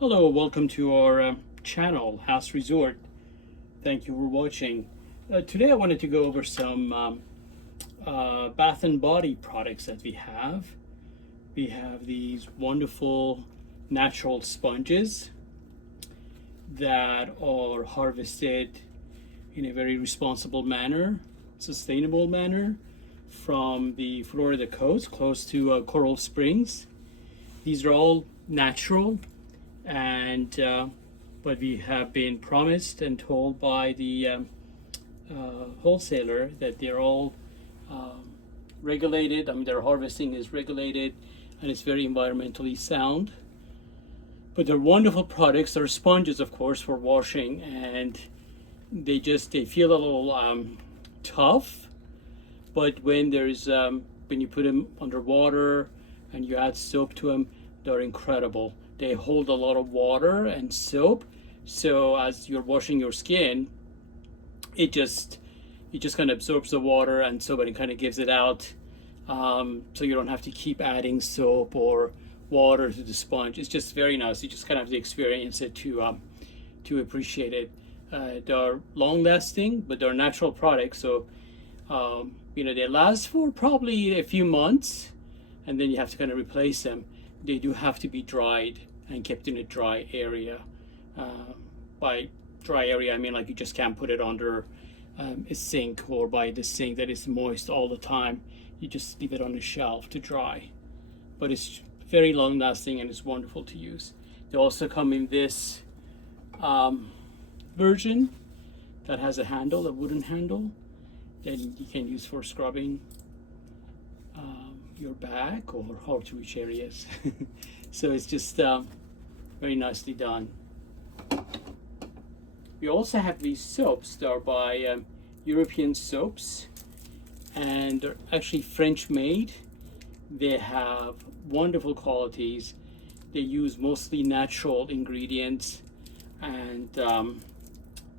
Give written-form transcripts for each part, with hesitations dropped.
Hello, welcome to our channel, House Resort. Thank you for watching. Today I wanted to go over some bath and body products that we have. We have these wonderful natural sponges that are harvested in a very responsible manner, sustainable manner from the Florida coast, close to Coral Springs. These are all natural, and but we have been promised and told by the wholesaler that they're all regulated. I mean, their harvesting is regulated and it's very environmentally sound. But they're wonderful products. They're sponges, of course, for washing, and they feel a little tough. But when when you put them underwater and you add soap to them, they're incredible. They hold a lot of water and soap, so as you're washing your skin, it just kind of absorbs the water and soap and it kind of gives it out, so you don't have to keep adding soap or water to the sponge. It's just very nice. You just kind of have to experience it to appreciate it. They're long lasting, but they're natural products, so they last for probably a few months, and then you have to kind of replace them. They do have to be dried and kept in a dry area. By dry area, I mean like you just can't put it under a sink or by the sink that is moist all the time. You just leave it on a shelf to dry. But it's very long lasting and it's wonderful to use. They also come in this version that has a handle, a wooden handle, that you can use for scrubbing your back or hard to reach areas. So it's just very nicely done. We also have these soaps that are by European Soaps, and they're actually French made. They have wonderful qualities. They use mostly natural ingredients, and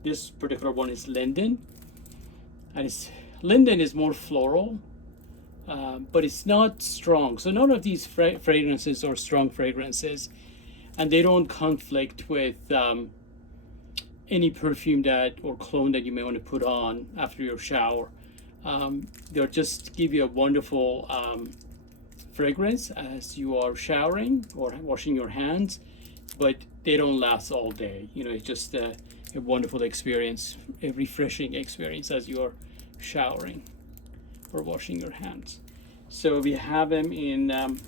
this particular one is Linden, and Linden is more floral, but it's not strong. So none of these fragrances are strong fragrances, and they don't conflict with any perfume or cologne that you may want to put on after your shower. They'll just give you a wonderful fragrance as you are showering or washing your hands, but they don't last all day. It's just a wonderful experience, a refreshing experience as you are showering or washing your hands. So we have them in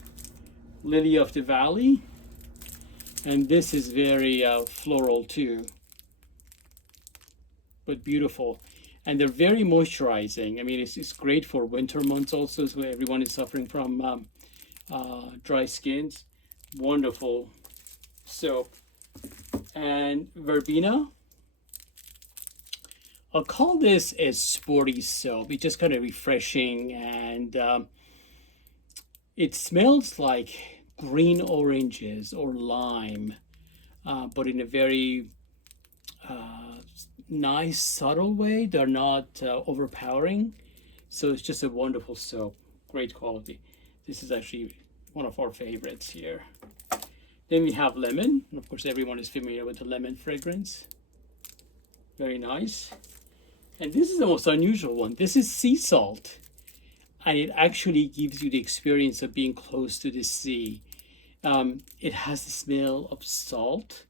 Lily of the Valley, and this is very floral too, but beautiful. And they're very moisturizing. I mean, it's great for winter months also, so everyone is suffering from dry skins. Wonderful soap. And verbena, I'll call this a sporty soap. It's just kind of refreshing, and it smells like green oranges or lime, but in a very nice, subtle way. They're not overpowering, so it's just a wonderful soap. Great quality. This is actually one of our favorites here. Then we have lemon, and of course everyone is familiar with the lemon fragrance. Very nice. And this is the most unusual one. This is sea salt, and it actually gives you the experience of being close to the sea. It has the smell of salt,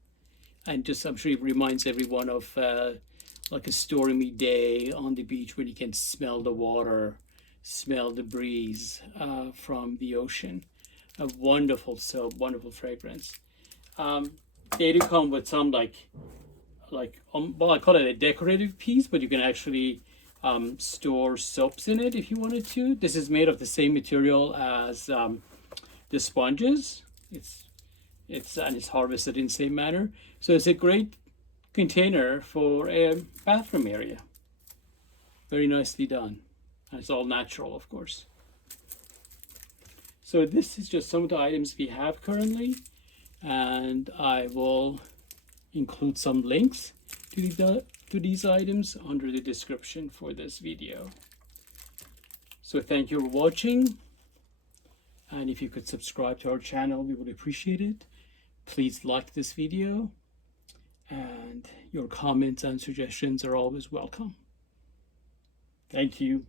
and just I'm sure it reminds everyone of like a stormy day on the beach when you can smell the water, smell the breeze from the ocean. A wonderful soap, wonderful fragrance. They do come with some well, I call it a decorative piece, but you can actually store soaps in it if you wanted to. This is made of the same material as the sponges. It's harvested in the same manner. So it's a great container for a bathroom area. Very nicely done. And it's all natural, of course. So this is just some of the items we have currently, and I will include some links to these items under the description for this video. So thank you for watching, and if you could subscribe to our channel, we would appreciate it. Please like this video, and your comments and suggestions are always welcome. Thank you.